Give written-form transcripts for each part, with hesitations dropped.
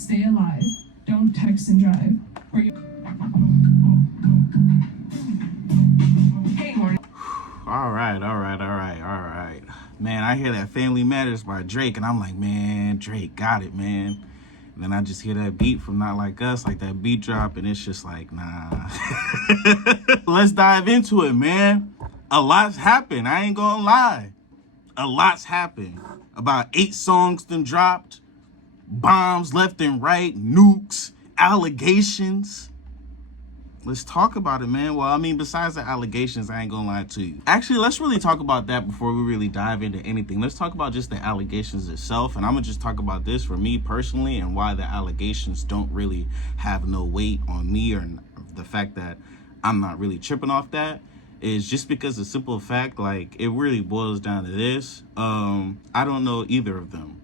Stay alive. Don't text and drive. Or you. Hey, morning. All right. Man, I hear that Family Matters by Drake, and I'm like, man, Drake got it, man. And then I just hear that beat from Not Like Us, like that beat drop, and it's just like, nah. Let's dive into it, man. A lot's happened. I ain't gonna lie. A lot's happened. About 8 songs then dropped. Bombs left and right. Nukes. Allegations. Let's talk about it, man. Well, I mean, besides the allegations, I ain't gonna lie to you. Actually, let's really talk about that before we really dive into anything. Let's talk about just the allegations itself. And I'm gonna just talk about this for me personally and why the allegations don't really have no weight on me, or the fact that I'm not really tripping off that is just because the simple fact, like, it really boils down to this. I don't know either of them.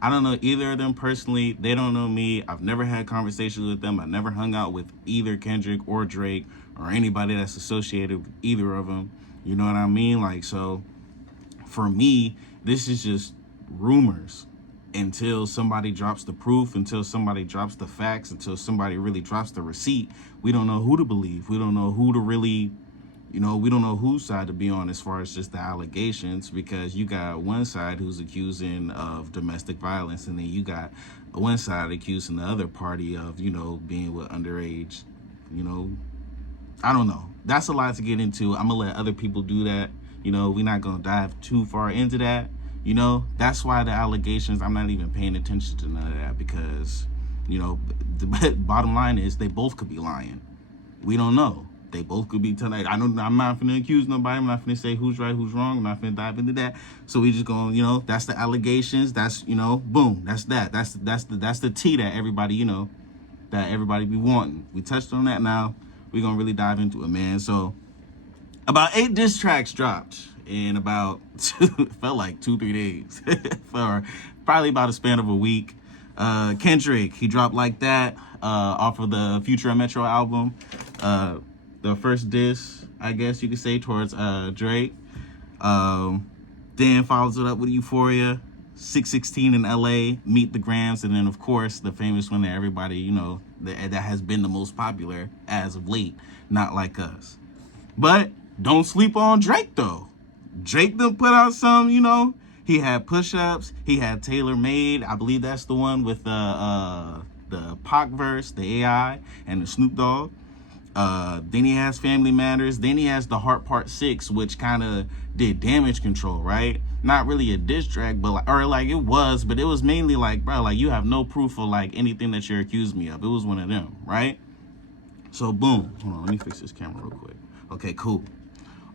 I don't know either of them personally. They don't know me. I've never had conversations with them. I never hung out with either Kendrick or Drake or anybody that's associated with either of them. You know what I mean? Like, so for me, this is just rumors until somebody drops the proof, until somebody drops the facts, until somebody really drops the receipt. We don't know who to believe. We don't know who to really, we don't know whose side to be on as far as just the allegations, because you got one side who's accusing of domestic violence, and then you got one side accusing the other party of, being with underage, I don't know. That's a lot to get into. I'm going to let other people do that. We're not going to dive too far into that. That's why the allegations, I'm not even paying attention to none of that, because, the bottom line is they both could be lying. We don't know. They both could be tonight. I'm not finna accuse nobody. I'm not finna say who's right, who's wrong. I'm not finna dive into that. So we just gonna, that's the allegations. That's, boom. That's that. That's the tea that everybody, that everybody be wanting. We touched on that. Now we're gonna really dive into it, man. So about 8 diss tracks dropped in about felt like 2-3 days for probably about a span of a week. Kendrick, he dropped Like That off of the Future and Metro album. The first diss, I guess you could say, towards Drake. Then follows it up with Euphoria, 616 in LA, Meet the Grams, and then of course the famous one that everybody, that has been the most popular as of late, Not Like Us. But don't sleep on Drake though. Drake done put out some, he had Push-Ups, he had Tailor Made. I believe that's the one with the Pac verse, the AI, and the Snoop Dogg. Then he has Family Matters. Then he has The Heart Part 6, which kind of did Damage Control, right? Not really a diss track, but it was, but it was mainly like, bro, like, you have no proof of like anything that you're accusing me of. It was one of them, right? So boom. Hold on, let me fix this camera real quick. Okay, cool.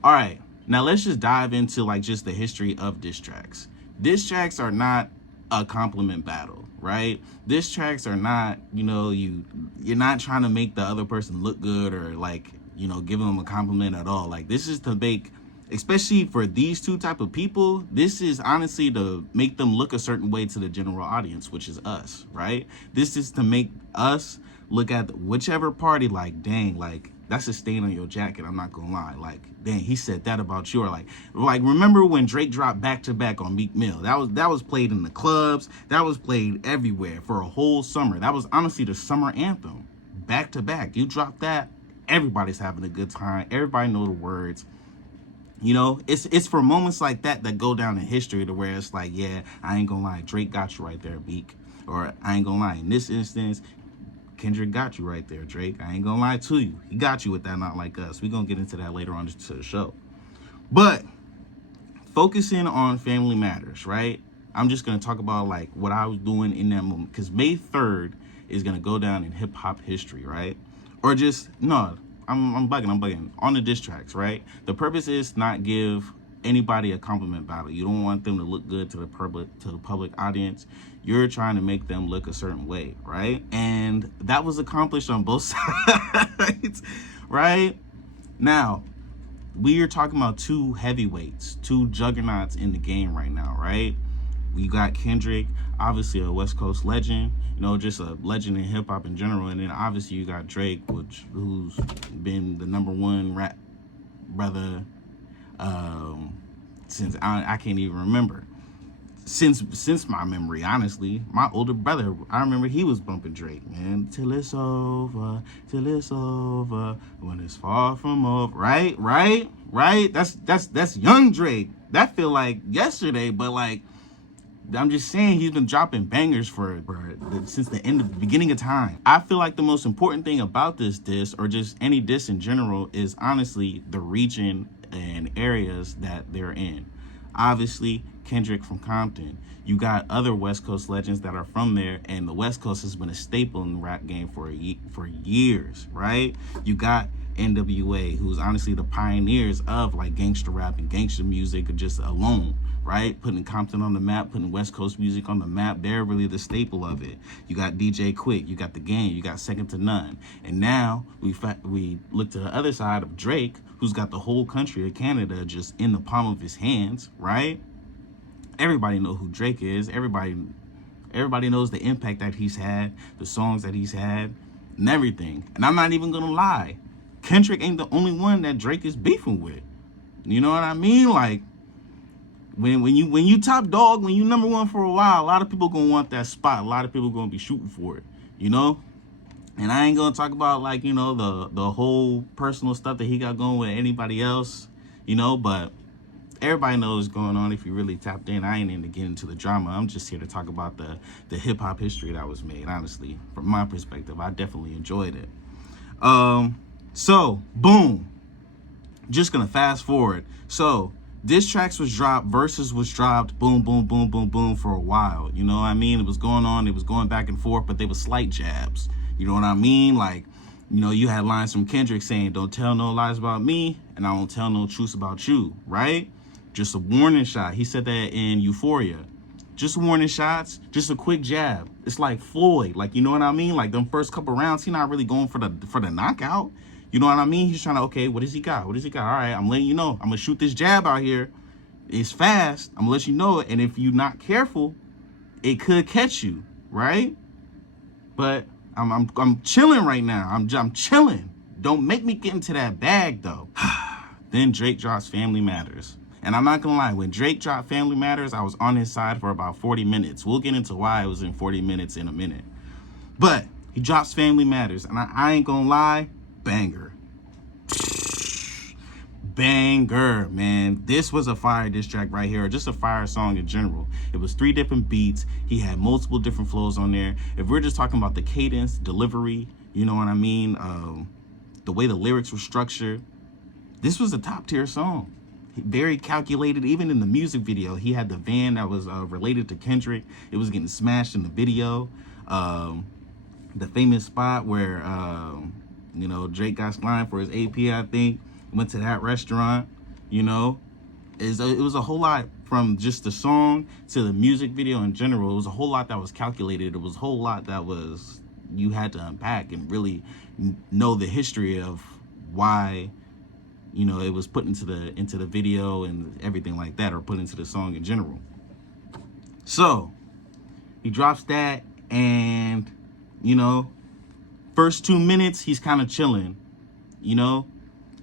All right, now let's just dive into like just the history of diss tracks. Diss tracks are not a compliment battle, right? Diss tracks are not, you're not trying to make the other person look good or like, give them a compliment at all. Like, this is to make, especially for these two type of people, this is honestly to make them look a certain way to the general audience, which is us, right? This is to make us look at whichever party like, dang, like, that's a stain on your jacket. I'm not gonna lie. Like, dang, he said that about you. Or like remember when Drake dropped Back to Back on Meek Mill? That was played in the clubs. That was played everywhere for a whole summer. That was honestly the summer anthem. Back to Back. You drop that, everybody's having a good time. Everybody know the words. It's for moments like that that go down in history to where it's like, yeah, I ain't gonna lie, Drake got you right there, Meek. Or I ain't gonna lie, in this instance, Kendrick got you right there, Drake. I ain't gonna lie to you. He got you with that Not Like Us. We're gonna get into that later on to the show. But focusing on Family Matters, right? I'm just gonna talk about like what I was doing in that moment. Because May 3rd is gonna go down in hip hop history, right? Or just, no, I'm bugging. On the diss tracks, right? The purpose is not give anybody a compliment battle. You don't want them to look good to the public audience. You're trying to make them look a certain way, right? And that was accomplished on both sides, right? Now, we are talking about 2 heavyweights, 2 juggernauts in the game right now, right? You got Kendrick, obviously a West Coast legend, just a legend in hip hop in general. And then obviously you got Drake, who's been the #1 rap brother since I can't even remember. since my memory, honestly. My older brother, I remember he was bumping Drake, man. Till it's over, when it's far from over. Right. That's young Drake. That feel like yesterday, but like, I'm just saying, he's been dropping bangers since the beginning of time. I feel like the most important thing about this diss, or just any diss in general, is honestly the region and areas that they're in. Obviously, Kendrick from Compton. You got other West Coast legends that are from there, and the West Coast has been a staple in the rap game for years, right? You got NWA, who's honestly the pioneers of like gangster rap and gangster music just alone, right? Putting Compton on the map, putting West Coast music on the map. They're really the staple of it. You got DJ Quick, you got The Game, you got Second to None. And now we look to the other side of Drake, who's got the whole country of Canada just in the palm of his hands, right? Everybody know who Drake is. Everybody knows the impact that he's had, the songs that he's had, and everything. And I'm not even gonna lie, Kendrick ain't the only one that Drake is beefing with. You know what I mean? Like, when you top dog, when you number one for a while, a lot of people gonna want that spot. A lot of people gonna be shooting for it, you know? And I ain't gonna talk about, like, you know, the whole personal stuff that he got going with anybody else, you know, but everybody knows what's going on if you really tapped in. I ain't in to get into the drama. I'm just here to talk about the hip-hop history that was made, honestly. From my perspective, I definitely enjoyed it. So, boom. Just gonna fast forward. So, diss tracks was dropped, verses was dropped, boom, boom, boom, boom, boom, for a while. You know what I mean? It was going on, it was going back and forth, but they were slight jabs. You know what I mean? Like, you know, you had lines from Kendrick saying, "Don't tell no lies about me, and I won't tell no truths about you," right? Just a warning shot. He said that in Euphoria. Just warning shots, just a quick jab. It's like Floyd, like, you know what I mean? Like, them first couple rounds, he not really going for the knockout. You know what I mean? He's trying to, okay, what does he got? What does he got? All right, I'm letting you know. I'm going to shoot this jab out here. It's fast. I'm going to let you know it. And if you're not careful, it could catch you, right? But I'm chilling right now. I'm chilling. Don't make me get into that bag, though. Then Drake drops Family Matters. And I'm not going to lie, when Drake dropped Family Matters, I was on his side for about 40 minutes. We'll get into why it was in 40 minutes in a minute. But he drops Family Matters, and I ain't going to lie, banger. Banger, man. This was a fire diss track right here, or just a fire song in general. It was 3 different beats. He had multiple different flows on there. If we're just talking about the cadence, delivery, you know what I mean, the way the lyrics were structured, this was a top tier song. Very calculated. Even in the music video, he had the van that was related to Kendrick. It was getting smashed in the video. The famous spot where you know, Drake got slimed for his AP, I think, went to that restaurant. You know, it was a whole lot, from just the song to the music video in general. It was a whole lot that was calculated. It was a whole lot that was, you had to unpack and really know the history of why, you know, it was put into the video and everything like that, or put into the song in general. So he drops that, and, you know, first 2 minutes he's kind of chilling, you know,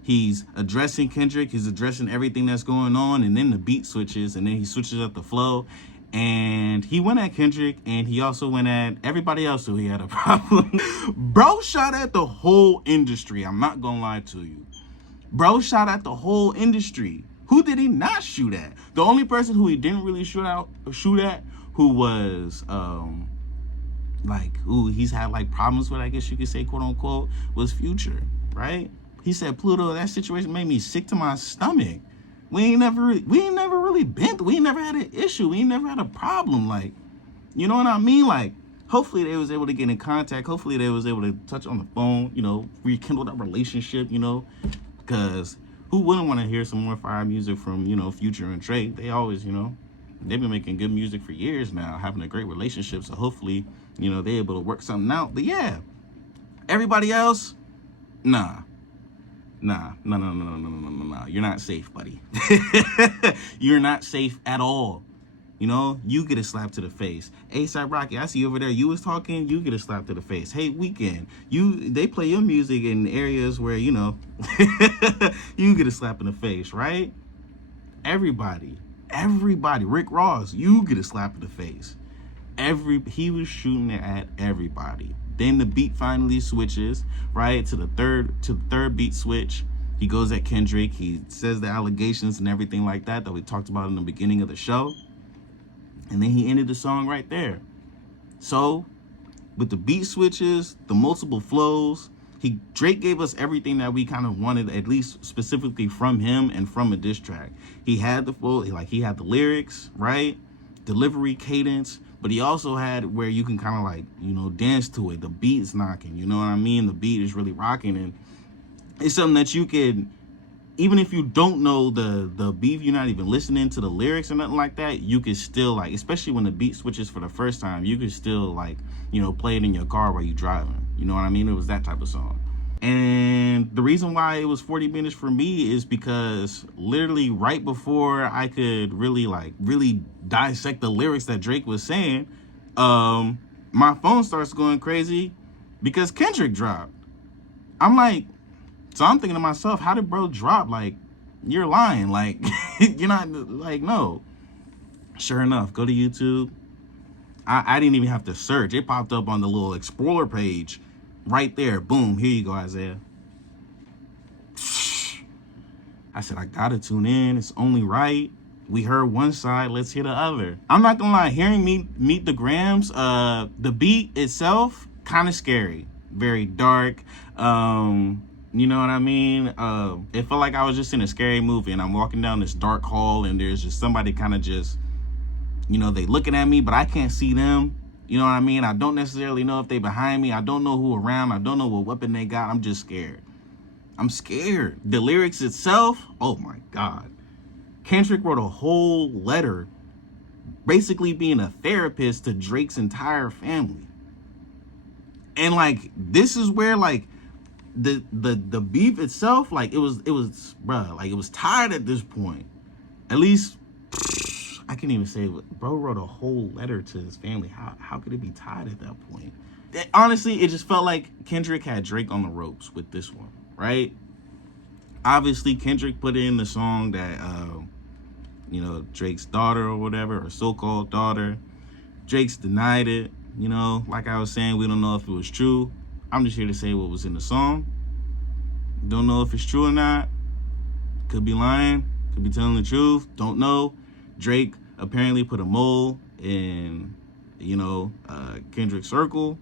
he's addressing Kendrick, he's addressing everything that's going on, and then the beat switches, and then he switches up the flow, and he went at Kendrick, and he also went at everybody else who he had a problem. Bro shot at the whole industry. I'm not gonna lie to you. Bro shot at the whole industry. Who did he not shoot at? The only person who he didn't really shoot at, who was like, who he's had like problems with, I guess you could say, quote unquote, was Future, right? He said, "Pluto, that situation made me sick to my stomach. We ain't never really been, we ain't never had an issue, we ain't never had a problem." Like, you know what I mean? Like, hopefully they was able to get in contact. Hopefully they was able to touch on the phone, you know, rekindle that relationship, you know. Because who wouldn't want to hear some more fire music from, you know, Future and Drake? They always, you know, they've been making good music for years now, having a great relationship. So hopefully, you know, they're able to work something out. But yeah, everybody else, nah. You're not safe, buddy. You're not safe at all. You know, you get a slap to the face. A$AP Rocky, I see you over there. You was talking, you get a slap to the face. Hey, Weekend, they play your music in areas where, you know, you get a slap in the face, right? Everybody. Everybody, Rick Ross, you get a slap in the face. He was shooting it at everybody. Then the beat finally switches, right, to the third beat switch. He goes at Kendrick. He says the allegations and everything like that we talked about in the beginning of the show. And then he ended the song right there. So, with the beat switches, the multiple flows, Drake gave us everything that we kind of wanted, at least specifically from him and from a diss track. He had the flow, like he had the lyrics, right? Delivery, cadence, but he also had where you can kind of like, you know, dance to it. The beat's knocking, you know what I mean? The beat is really rocking, and it's something that you could, even if you don't know the beat, you're not even listening to the lyrics or nothing like that, you could still, like, especially when the beat switches for the first time, you could still, like, you know, play it in your car while you're driving. You know what I mean? It was that type of song. And the reason why it was 40 minutes for me is because literally right before I could really dissect the lyrics that Drake was saying, my phone starts going crazy because Kendrick dropped. So I'm thinking to myself, how did bro drop? Like, you're lying. Like, you're not, like, no. Sure enough, go to YouTube. I didn't even have to search. It popped up on the little Explorer page right there. Boom, here you go, Isaiah. I said, I gotta tune in. It's only right. We heard one side, let's hear the other. I'm not gonna lie, hearing me meet the Grams, the beat itself, kind of scary. Very dark. You know what I mean? It felt like I was just in a scary movie and I'm walking down this dark hall and there's just somebody kind of just, you know, they looking at me, but I can't see them. You know what I mean? I don't necessarily know if they behind me. I don't know who around. I don't know what weapon they got. I'm just scared. I'm scared. The lyrics itself, oh my God. Kendrick wrote a whole letter basically being a therapist to Drake's entire family. And like, this is where like, the beef itself, like it was bruh, like it was tired at this point. At least I can't even say what bro wrote a whole letter to his family. How could it be tied at that point? Honestly, it just felt like Kendrick had Drake on the ropes with this one, right? Obviously, Kendrick put in the song that you know, Drake's daughter or whatever, or so-called daughter. Drake's denied it. You know, like I was saying, we don't know if it was true. I'm just here to say what was in the song. Don't know if it's true or not. Could be lying. Could be telling the truth. Don't know. Drake apparently put a mole in, you know, Kendrick's circle,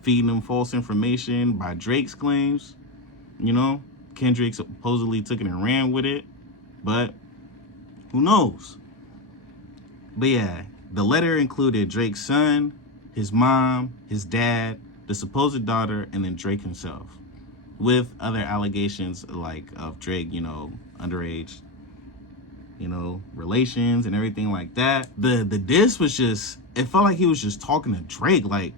feeding him false information by Drake's claims. You know, Kendrick supposedly took it and ran with it. But who knows? But yeah, the letter included Drake's son, his mom, his dad, the supposed daughter, and then Drake himself, with other allegations like of Drake, you know, underage, you know, relations and everything like that. The diss was just, it felt like he was just talking to Drake, like,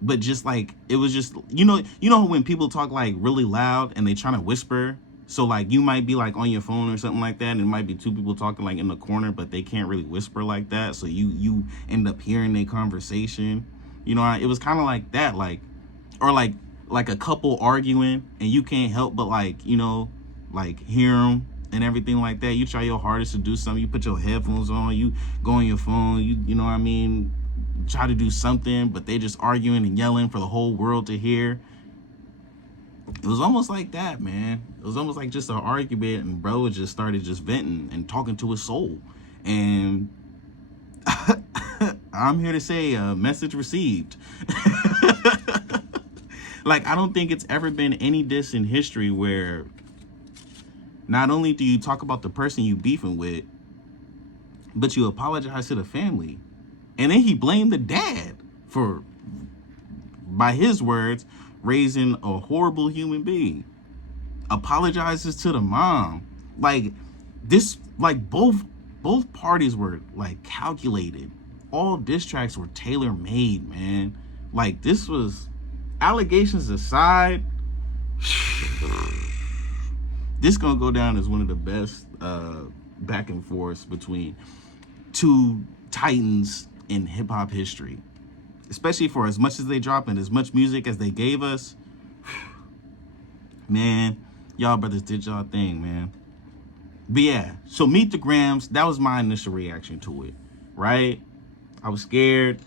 but just like, it was just, you know when people talk like really loud and they trying to whisper, so like you might be like on your phone or something like that, and it might be two people talking like in the corner, but they can't really whisper like that, so you end up hearing their conversation. You know, it was kind of like that, like, or like a couple arguing and you can't help but like, you know, like hear them and everything like that. You try your hardest to do something. You put your headphones on, you go on your phone, you know what I mean, try to do something, but they just arguing and yelling for the whole world to hear. It was almost like that, man. It was almost like just an argument, and bro just started just venting and talking to his soul. And I'm here to say, message received. Like, I don't think it's ever been any diss in history where not only do you talk about the person you beefing with, but you apologize to the family. And then he blamed the dad for, by his words, raising a horrible human being. Apologizes to the mom. Like, this, like, both parties were, like, calculated. All diss tracks were tailor-made, man. Like, this was, allegations aside, this gonna go down as one of the best back and forths between two titans in hip-hop history. Especially for as much as they dropped and as much music as they gave us. Man, y'all brothers did y'all thing, man. But yeah, so Meet the Grams, that was my initial reaction to it, right? I was scared.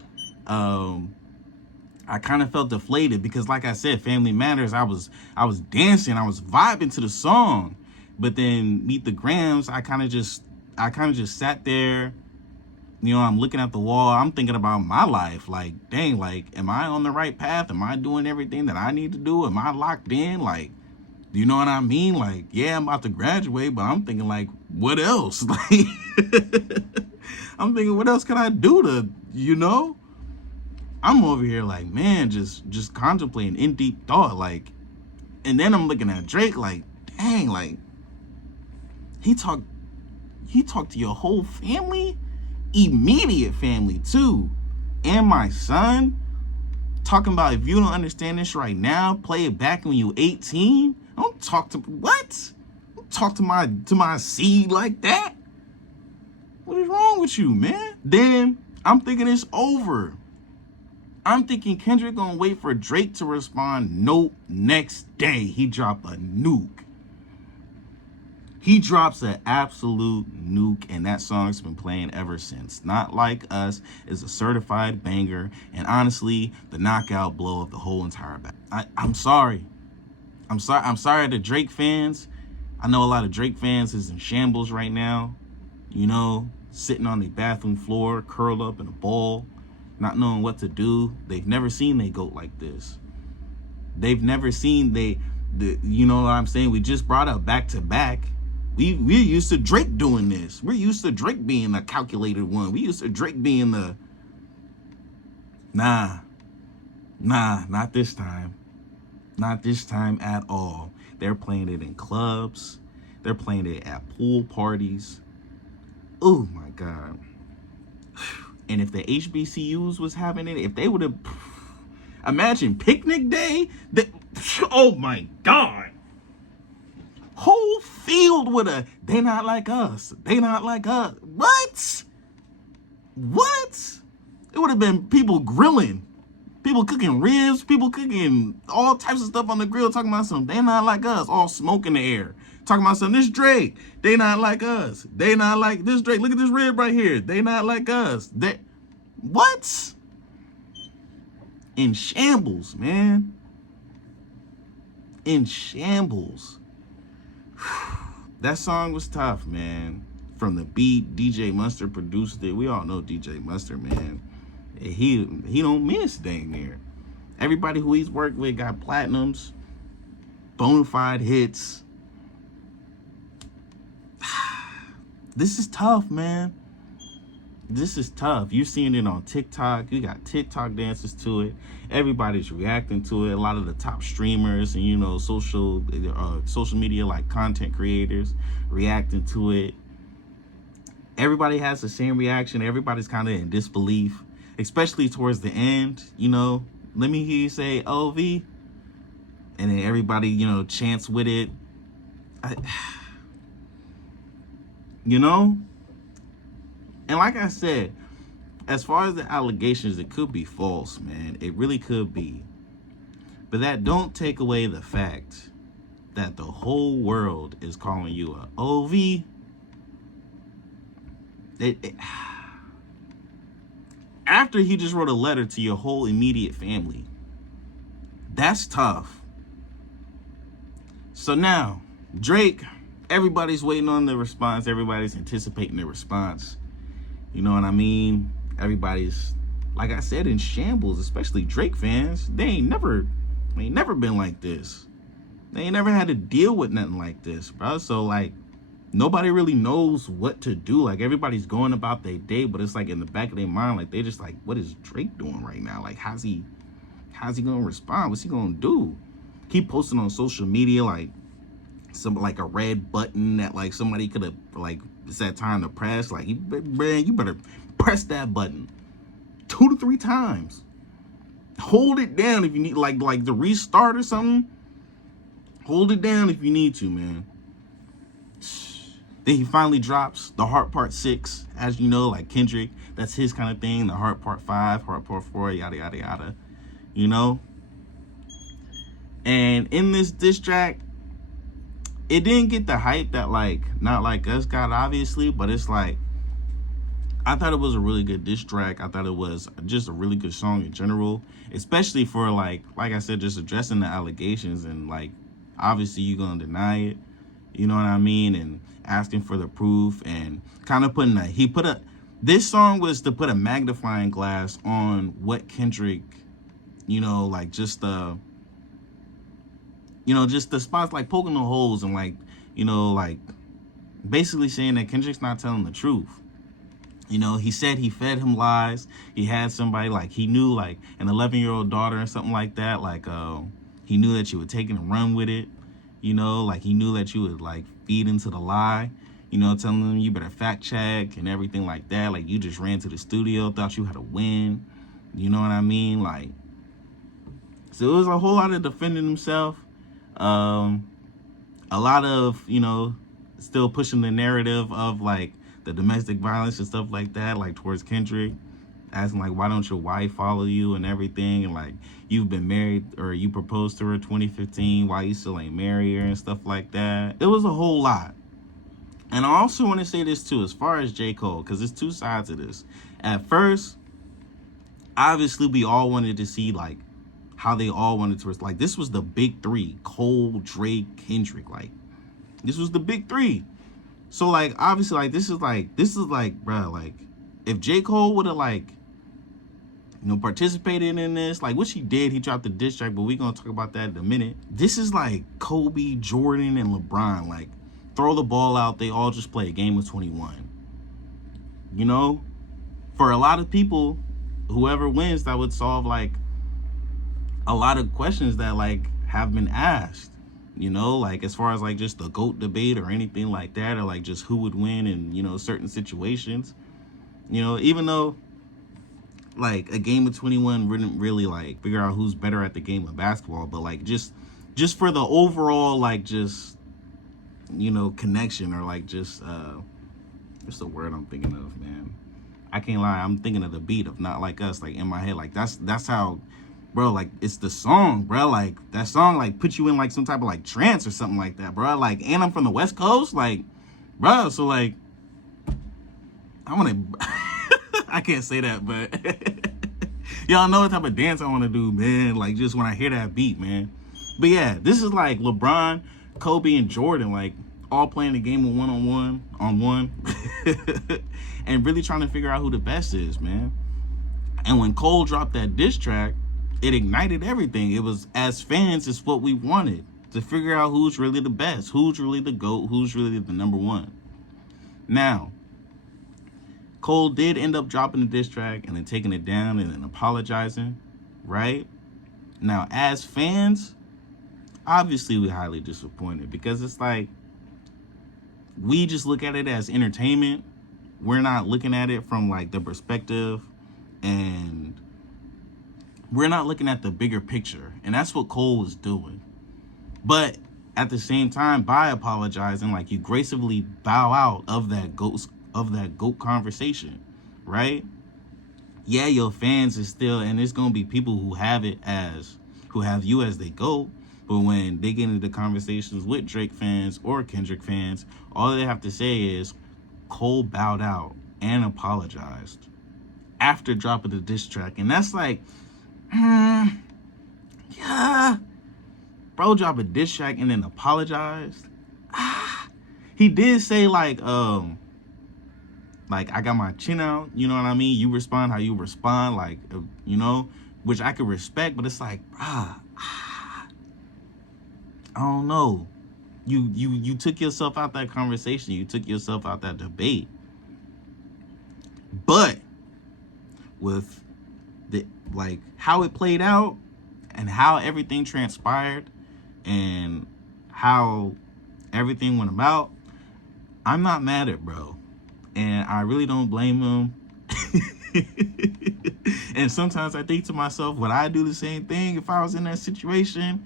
I kind of felt deflated because, like I said, Family Matters, I was dancing, I was vibing to the song. But then Meet the Grams, I kind of just sat there. You know, I'm looking at the wall. I'm thinking about my life. Like, dang, like, am I on the right path? Am I doing everything that I need to do? Am I locked in? Like, you know what I mean? Like, yeah, I'm about to graduate, but I'm thinking, like, what else? Like, I'm thinking, what else can I do to, you know? I'm over here like, man, just contemplating in deep thought. Like, and then I'm looking at Drake like, dang, like, he talked to your whole family, immediate family too, and my son, talking about if you don't understand this right now, play it back when you 18. Don't talk to what? Don't talk to my seed like that. What is wrong with you, man? Then I'm thinking it's over. I'm thinking Kendrick gonna wait for Drake to respond. Nope. Next day, he dropped a nuke. He drops an absolute nuke, and that song's been playing ever since. Not Like Us is a certified banger, and honestly, the knockout blow of the whole entire battle. I'm sorry. I'm sorry to Drake fans. I know a lot of Drake fans is in shambles right now. You know, sitting on the bathroom floor, curled up in a ball, not knowing what to do. They've never seen they GOAT like this. They've never seen you know what I'm saying? We just brought up back-to-back. We're used to Drake doing this. We're used to Drake being the calculated one. We used to Drake being the, nah, not this time. Not this time at all. They're playing it in clubs. They're playing it at pool parties. Oh my God. And if the HBCUs was having it, if they would have, imagine picnic day. Oh my God. Whole field with they not like us. They not like us. What? It would have been people grilling. People cooking ribs. People cooking all types of stuff on the grill, talking about something. They not like us. All smoke in the air. Talking about something. This Drake. They not like us. They not like this Drake. Look at this rib right here. They not like us. What? In shambles, man. In shambles. That song was tough, man. From the beat, DJ Mustard produced it. We all know DJ Mustard, man. He don't miss dang near. Everybody who he's worked with got platinums, bona fide hits. This is tough, man. This is tough. You're seeing it on TikTok. You got TikTok dances to it. Everybody's reacting to it. A lot of the top streamers and, you know, social media like content creators reacting to it. Everybody has the same reaction. Everybody's kind of in disbelief, especially towards the end. You know, let me hear you say OV, and then everybody, you know, chants with it. You know. And like I said, as far as the allegations, it could be false, man. It really could be. But that don't take away the fact that the whole world is calling you a OV. After he just wrote a letter to your whole immediate family. That's tough. So now, Drake, everybody's waiting on the response. Everybody's anticipating the response. You know what I mean? Everybody's, like I said, in shambles, especially Drake fans. They ain't never been like this. They ain't never had to deal with nothing like this, bro. So, like, nobody really knows what to do. Like, everybody's going about their day, but it's like in the back of their mind, like, they're just like, what is Drake doing right now? Like, how's he gonna respond? What's he gonna do? Keep posting on social media, like, like a red button that, like, somebody could have, like, it's that time to press. Like, man, you better press that button 2 to 3 times. Hold it down if you need, like the restart or something. Hold it down if you need to, man. Then he finally drops the Heart Part 6, as you know, like Kendrick. That's his kind of thing. The Heart Part 5, Heart Part 4, yada yada yada. You know. And in this diss track, it didn't get the hype that like Not Like Us got, obviously, but it's like, I thought it was a really good diss track. I thought it was just a really good song in general, especially for like I said, just addressing the allegations, and like obviously you gonna deny it, you know what I mean, and asking for the proof, and kind of putting this song was to put a magnifying glass on what Kendrick, like just just the spots, like poking the holes, and like like basically saying that Kendrick's not telling the truth. He said he fed him lies. He had somebody, like, he knew, like, an 11-year-old daughter or something like that. Like, he knew that you would take it and run with it. Like, he knew that you would, like, feed into the lie. Telling them you better fact check and everything like that. Like, you just ran to the studio, thought you had a win. You know what I mean? Like, so it was a whole lot of defending himself. A lot of, still pushing the narrative of, like, the domestic violence and stuff like that, like towards Kendrick, asking like, why don't your wife follow you and everything, and like, you've been married, or you proposed to her 2015, why you still ain't married her, and stuff like that. It was a whole lot. And I also want to say this too, as far as J. Cole, because there's two sides to this. At first, obviously we all wanted to see like how they all wanted to, like, this was the big three: Cole, Drake, Kendrick. Like, this was the big three. So, like, obviously, like, this is like, bro, like, if J. Cole would have, like, participated in this, like, which he did, he dropped the diss track, but we're going to talk about that in a minute. This is like Kobe, Jordan, and LeBron. Like, throw the ball out, they all just play a game of 21. For a lot of people, whoever wins, that would solve, like, a lot of questions that, like, have been asked. Like, as far as, like, just the GOAT debate or anything like that, or, like, just who would win in, certain situations. Even though, like, a game of 21 wouldn't really, like, figure out who's better at the game of basketball, but, like, just for the overall, like, just, connection, or, like, just, what's the word I'm thinking of, man? I can't lie, I'm thinking of the beat of Not Like Us, like, in my head. Like, that's how... Bro, like, it's the song, bro. Like, that song, like, puts you in, like, some type of, like, trance or something like that, bro. Like, and I'm from the West Coast, like, bro. So, like, I want to... I can't say that, but... y'all know what type of dance I want to do, man. Like, just when I hear that beat, man. But, yeah, this is, like, LeBron, Kobe, and Jordan, like, all playing the game of one-on-one, on one. And really trying to figure out who the best is, man. And when Cole dropped that diss track, it ignited everything. It was, as fans, it's what we wanted, to figure out who's really the best, who's really the GOAT, who's really the number one. Now, Cole did end up dropping the diss track and then taking it down and then apologizing, right? Now, as fans, obviously we're highly disappointed, because it's like, we just look at it as entertainment. We're not looking at it from, like, the perspective, and we're not looking at the bigger picture. And that's what Cole was doing. But at the same time, by apologizing, like, you gracefully bow out of that GOAT conversation, right? Yeah, your fans is still, and there's gonna be people who have you as they GOAT, but when they get into conversations with Drake fans or Kendrick fans, all they have to say is Cole bowed out and apologized after dropping the diss track. And that's like, yeah, bro, drop a diss track and then apologized. He did say, like, I got my chin out, you know what I mean? You respond how you respond, like, which I could respect, but it's like, I don't know. You took yourself out that conversation. You took yourself out that debate. But with the, like, how it played out and how everything transpired and how everything went about, I'm not mad at bro. And I really don't blame him. And sometimes I think to myself, would I do the same thing if I was in that situation?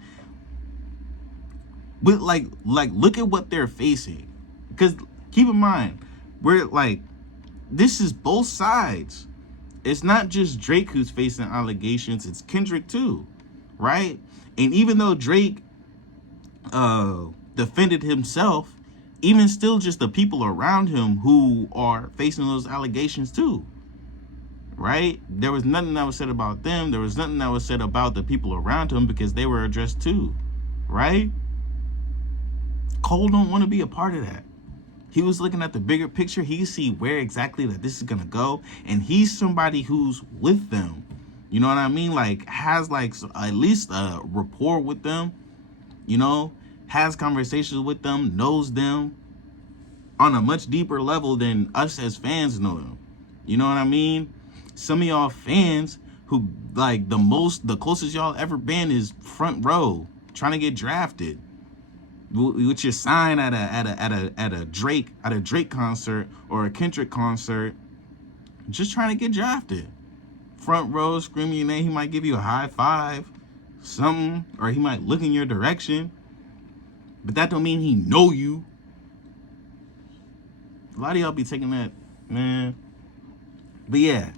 But like look at what they're facing. Because keep in mind, we're like, this is both sides. It's not just Drake who's facing allegations, it's Kendrick too, right? And even though Drake, the defended himself, even still just the people around him who are facing those allegations too. Right? There was nothing that was said about them. There was nothing that was said about the people around him because they were addressed too. Right? Cole don't want to be a part of that. He was looking at the bigger picture. He see where exactly that this is going to go. And he's somebody who's with them. You know what I mean? Like, has like at least a rapport with them. You know? Has conversations with them. Knows them on a much deeper level than us as fans know them. You know what I mean? Some of y'all fans who, like, the closest y'all ever been is front row trying to get drafted. With your sign at a Drake concert or a Kendrick concert, just trying to get drafted. Front row screaming your name. He might give you a high five, something, or he might look in your direction. But that don't mean he know you. A lot of y'all be taking that, man. But yeah,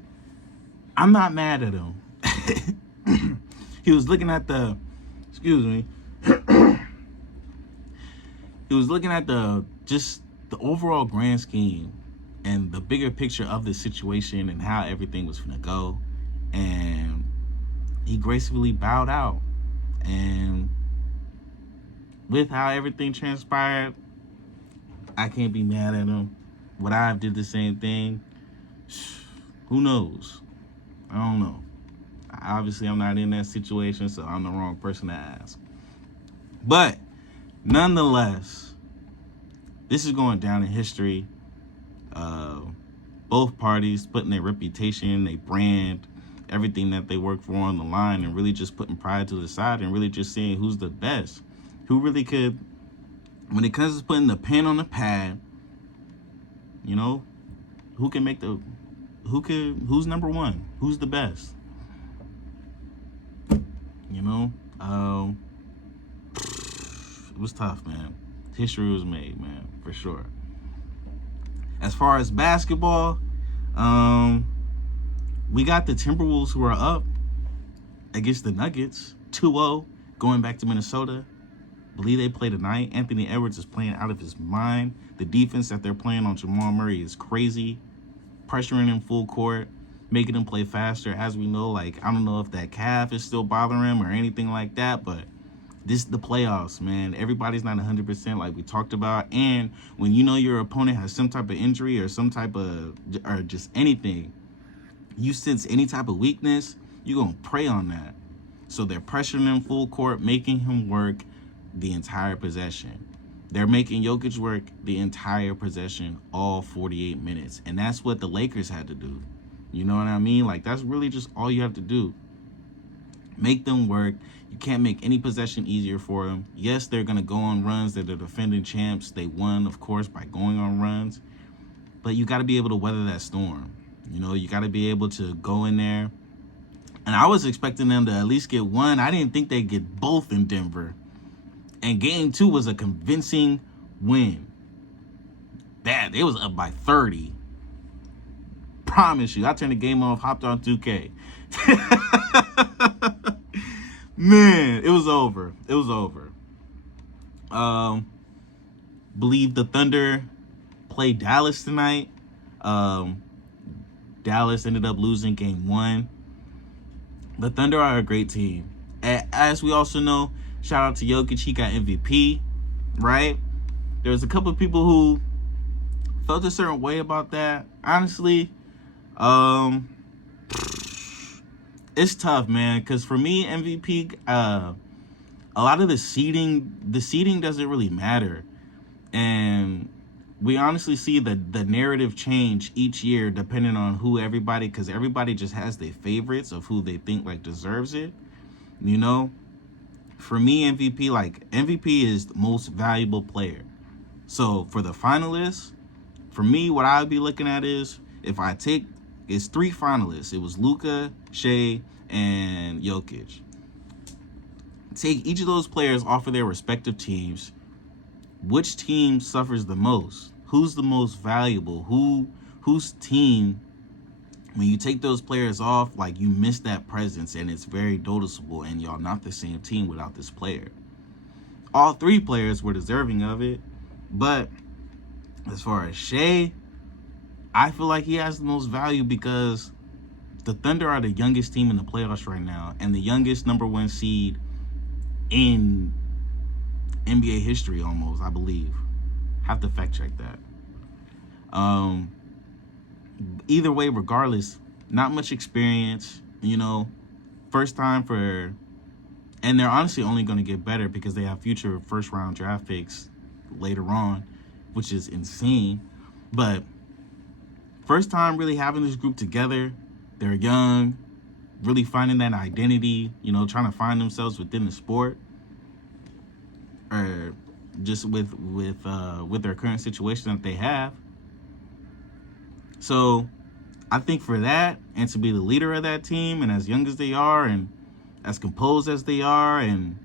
I'm not mad at him. He was looking at the, excuse me. He was looking at just the overall grand scheme and the bigger picture of the situation and how everything was gonna go. And he gracefully bowed out. And with how everything transpired, I can't be mad at him. Would I have did the same thing? Who knows? I don't know. Obviously, I'm not in that situation, so I'm the wrong person to ask. But nonetheless, this is going down in history. Both parties putting their reputation, their brand, everything that they work for on the line, and really just putting pride to the side and really just seeing who's the best. Who really could, when it comes to putting the pen on the pad, you know, who can make the, who's number one? Who's the best? You know, it was tough, man. History was made, man, for sure. As far as basketball, we got the Timberwolves who are up against the Nuggets, 2-0, going back to Minnesota. Believe they play tonight. Anthony Edwards is playing out of his mind. The defense that they're playing on Jamal Murray is crazy. Pressuring him full court, making him play faster. As we know, like, I don't know if that calf is still bothering him or anything like that, but this is the playoffs, man. Everybody's not 100% like we talked about. And when you know your opponent has some type of injury or some type of, or just anything, you sense any type of weakness, you're going to prey on that. So they're pressuring him full court, making him work the entire possession. They're making Jokic work the entire possession, all 48 minutes. And that's what the Lakers had to do. You know what I mean? Like, that's really just all you have to do. Make them work. You can't make any possession easier for them. Yes, they're going to go on runs. They're the defending champs. They won, of course, by going on runs. But you got to be able to weather that storm. You know, you got to be able to go in there. And I was expecting them to at least get one. I didn't think they'd get both in Denver. And game 2 was a convincing win. That it was up by 30. Promise you. I turned the game off, hopped on 2K. Man, it was over. It was over. Believe the Thunder play Dallas tonight. Dallas ended up losing game 1. The Thunder are a great team. As we also know, shout out to Jokic. He got MVP, right? There was a couple of people who felt a certain way about that. Honestly, it's tough, man. Because for me, MVP, a lot of the seeding doesn't really matter. And we honestly see the narrative change each year depending on who everybody, because everybody just has their favorites of who they think like deserves it, you know? For me, MVP is the most valuable player. So for the finalists, for me, what I would be looking at is, it's 3 finalists. It was Luka, Shea, and Jokic. Take each of those players off of their respective teams. Which team suffers the most? Who's the most valuable? Whose team, when you take those players off, like, you miss that presence and it's very noticeable, and y'all not the same team without this player. All three players were deserving of it. But as far as Shea, I feel like he has the most value because the Thunder are the youngest team in the playoffs right now and the youngest number 1 seed in NBA history almost, I believe. Have to fact check that. Either way, regardless, not much experience, first time for, and they're honestly only going to get better because they have future first round draft picks later on, which is insane. But first time really having this group together. They're young, really finding that identity, trying to find themselves within the sport, or just with their current situation that they have. So I think for that, and to be the leader of that team, and as young as they are, and as composed as they are, and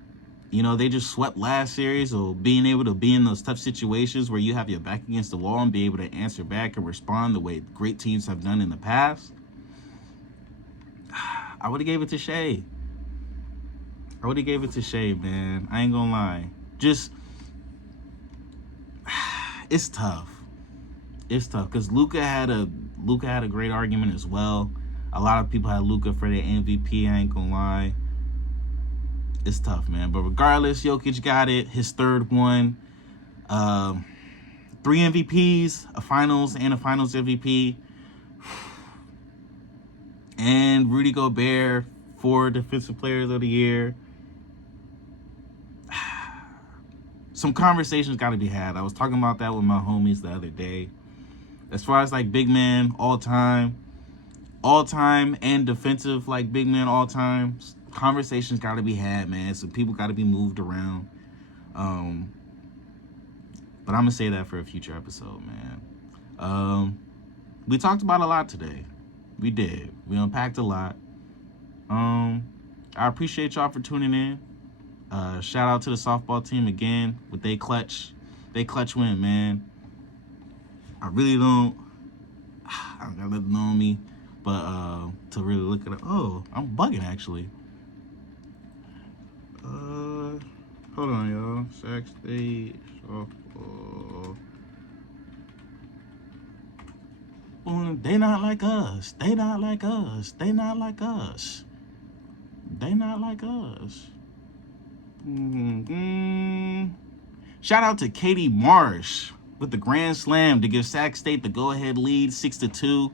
they just swept last series, so being able to be in those tough situations where you have your back against the wall and be able to answer back and respond the way great teams have done in the past, I would have gave it to Shea. Man. I ain't gonna lie. Just, it's tough. Because Luka had a great argument as well. A lot of people had Luka for their MVP. I ain't gonna lie. It's tough, man. But regardless, Jokic got it. His third one. 3 MVPs, a finals and a finals MVP. And Rudy Gobert, 4 Defensive Players of the Year. Some conversations got to be had. I was talking about that with my homies the other day. As far as like big man all time, and defensive like big man all time, conversations got to be had, man. Some people got to be moved around. But I'm gonna say that for a future episode, man. We talked about a lot today. We did. We unpacked a lot. I appreciate y'all for tuning in. Shout out to the softball team again with they clutch win, man. I really don't got nothing on me, but to really look at it. Oh, I'm bugging actually. Hold on, y'all. Sac State softball. They not like us. Shout out to Katie Marsh with the grand slam to give Sac State the go-ahead lead, 6-2.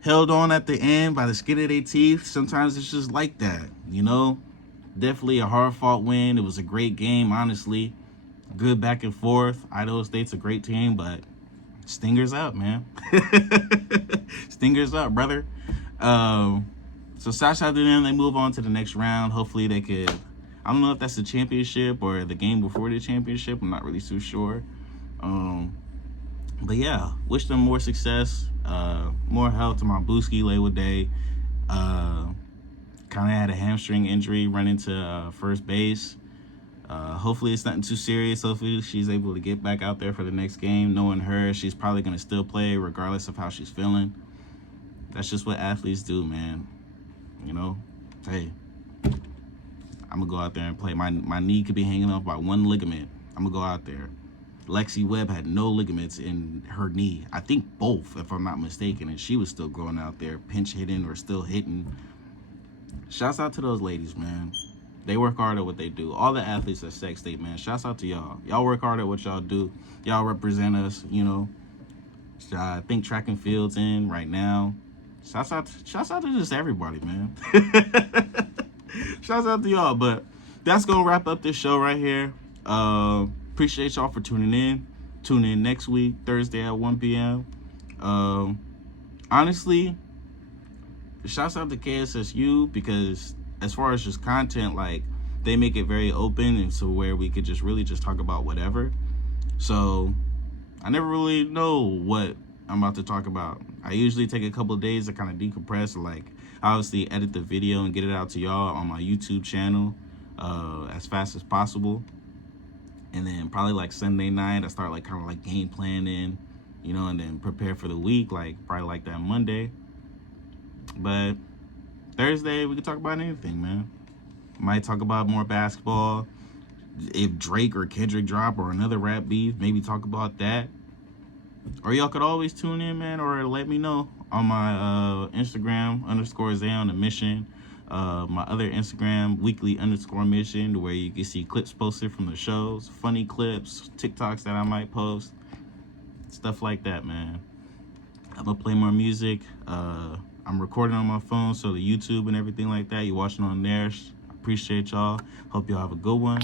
Held on at the end by the skin of their teeth. Sometimes it's just like that, Definitely a hard-fought win. It was a great game, honestly. Good back and forth. Idaho State's a great team, but Stingers up, man. Stingers up, brother. So shout out to them. They move on to the next round. Hopefully they could, I don't know if that's the championship or the game before the championship. I'm not really too sure. But yeah, wish them more success. More health to my Booski Leyway. Kind of had a hamstring injury running to first base. Hopefully it's nothing too serious. Hopefully she's able to get back out there for the next game. Knowing her, she's probably going to still play regardless of how she's feeling. That's just what athletes do, man. Hey, I'm going to go out there and play. My knee could be hanging off by one ligament. I'm going to go out there. Lexi Webb had no ligaments in her knee. I think both, if I'm not mistaken. And she was still going out there pinch hitting or still hitting. Shouts out to those ladies, man. They work hard at what they do. All the athletes at Sac State, man. Shouts out to y'all. Y'all work hard at what y'all do. Y'all represent us, I think track and field's in right now. Shouts out to just everybody, man. Shouts out to y'all. But that's going to wrap up this show right here. Appreciate y'all for tuning in. Tune in next week, Thursday at 1 p.m. Honestly, shouts out to KSSU because as far as just content, like, they make it very open and so where we could just really just talk about whatever. So I never really know what I'm about to talk about. I usually take a couple of days to kind of decompress, like obviously edit the video and get it out to y'all on my YouTube channel as fast as possible. And then probably like Sunday night, I start like kind of like game planning, and then prepare for the week, like probably like that Monday. But Thursday, we can talk about anything, man. Might talk about more basketball. If Drake or Kendrick drop or another rap beef, maybe talk about that. Or y'all could always tune in, man, or let me know on my Instagram _Zay on the mission. My other Instagram, weekly_mission, where you can see clips posted from the shows, funny clips, TikToks that I might post, stuff like that, man. I'm gonna play more music. I'm recording on my phone, so the YouTube and everything like that, you watching on there. Appreciate y'all. Hope y'all have a good one.